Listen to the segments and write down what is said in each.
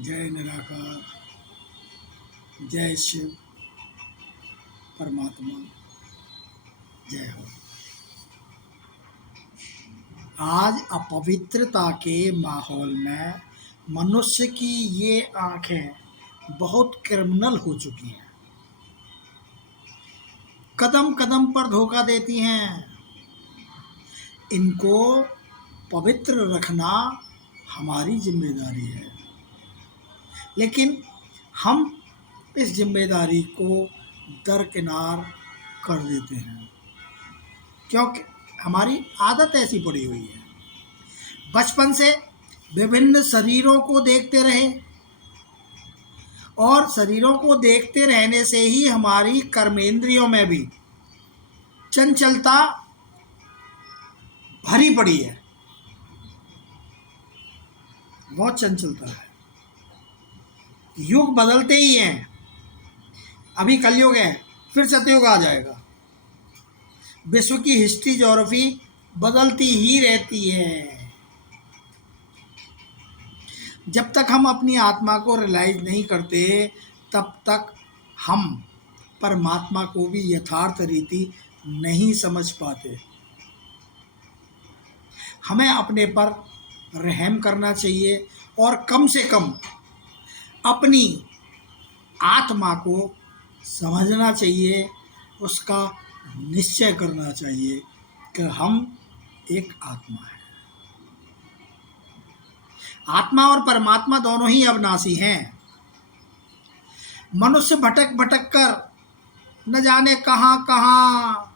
जय निराकार, जय शिव परमात्मा, जय हो। आज अपवित्रता के माहौल में मनुष्य की ये आंखें बहुत क्रिमिनल हो चुकी हैं, कदम कदम पर धोखा देती हैं। इनको पवित्र रखना हमारी जिम्मेदारी है, लेकिन हम इस जिम्मेदारी को दरकिनार कर देते हैं क्योंकि हमारी आदत ऐसी पड़ी हुई है। बचपन से विभिन्न शरीरों को देखते रहे और शरीरों को देखते रहने से ही हमारी कर्मेंद्रियों में भी चंचलता भरी पड़ी है, बहुत चंचलता है। युग बदलते ही हैं, अभी कलयुग है, फिर सतयुग आ जाएगा। विश्व की हिस्ट्री ज्योग्राफी बदलती ही रहती है। जब तक हम अपनी आत्मा को रियलाइज नहीं करते तब तक हम परमात्मा को भी यथार्थ रीति नहीं समझ पाते। हमें अपने पर रहम करना चाहिए और कम से कम अपनी आत्मा को समझना चाहिए, उसका निश्चय करना चाहिए कि हम एक आत्मा है। आत्मा और परमात्मा दोनों ही अविनाशी हैं। मनुष्य भटक भटक कर न जाने कहाँ कहाँ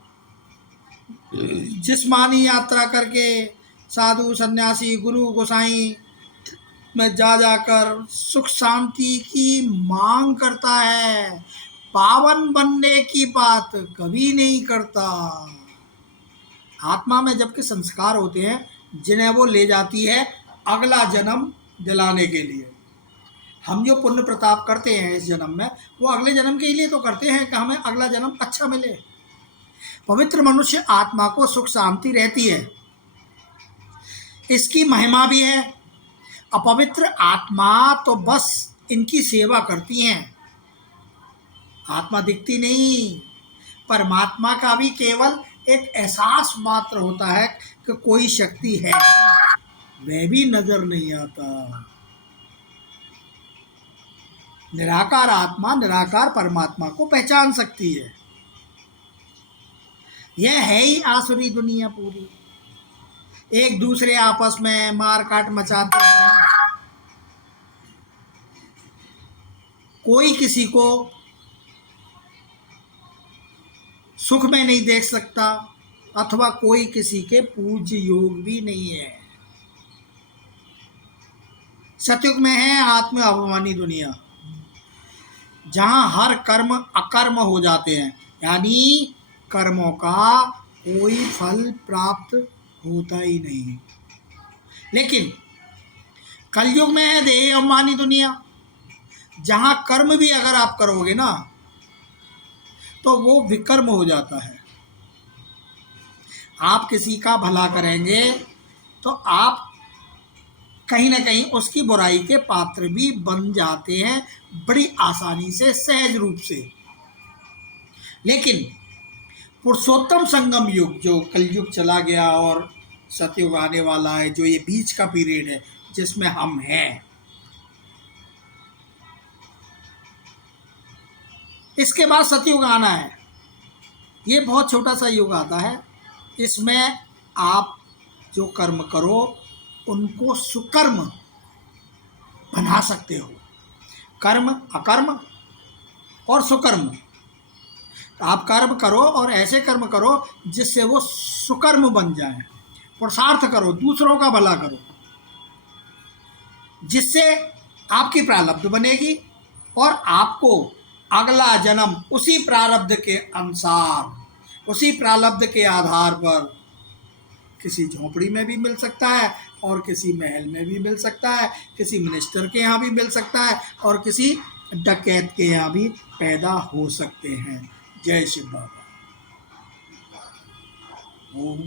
जिस्मानी यात्रा करके साधु सन्यासी गुरु गोसाई में जा जाकर सुख शांति की मांग करता है, पावन बनने की बात कभी नहीं करता। आत्मा में जबकि संस्कार होते हैं जिन्हें वो ले जाती है अगला जन्म दिलाने के लिए। हम जो पुण्य प्रताप करते हैं इस जन्म में, वो अगले जन्म के लिए तो करते हैं कि हमें अगला जन्म अच्छा मिले। पवित्र मनुष्य आत्मा को सुख शांति रहती है, इसकी महिमा भी है। अपवित्र आत्मा तो बस इनकी सेवा करती हैं। आत्मा दिखती नहीं, परमात्मा का भी केवल एक एहसास मात्र होता है कि कोई शक्ति है, वह भी नजर नहीं आता। निराकार आत्मा निराकार परमात्मा को पहचान सकती है। यह है ही आसुरी दुनिया पूरी। एक दूसरे आपस में मार काट मचाते हैं, कोई किसी को सुख में नहीं देख सकता अथवा कोई किसी के पूज्य योग भी नहीं है। सतयुग में है आत्म अभिमानी दुनिया, जहां हर कर्म अकर्म हो जाते हैं, यानी कर्मों का कोई फल प्राप्त होता ही नहीं। लेकिन कलयुग में है देह अभिमानी दुनिया, जहां कर्म भी अगर आप करोगे ना तो वो विकर्म हो जाता है। आप किसी का भला करेंगे तो आप कहीं ना कहीं उसकी बुराई के पात्र भी बन जाते हैं, बड़ी आसानी से, सहज रूप से। लेकिन पुरुषोत्तम संगम युग, जो कलयुग चला गया और सतयुग आने वाला है, जो ये बीच का पीरियड है जिसमें हम हैं, इसके बाद सतयुग आना है। ये बहुत छोटा सा युग आता है, इसमें आप जो कर्म करो उनको सुकर्म बना सकते हो। कर्म अकर्म और सुकर्म, आप कर्म करो और ऐसे कर्म करो जिससे वो सुकर्म बन जाए। पुरुषार्थ करो, दूसरों का भला करो, जिससे आपकी प्रारब्ध बनेगी और आपको अगला जन्म उसी प्रारब्ध के अनुसार, उसी प्रारब्ध के आधार पर किसी झोपड़ी में भी मिल सकता है और किसी महल में भी मिल सकता है, किसी मिनिस्टर के यहाँ भी मिल सकता है और किसी डकैत के यहाँ भी पैदा हो सकते हैं। जय शिव बाबा। ओम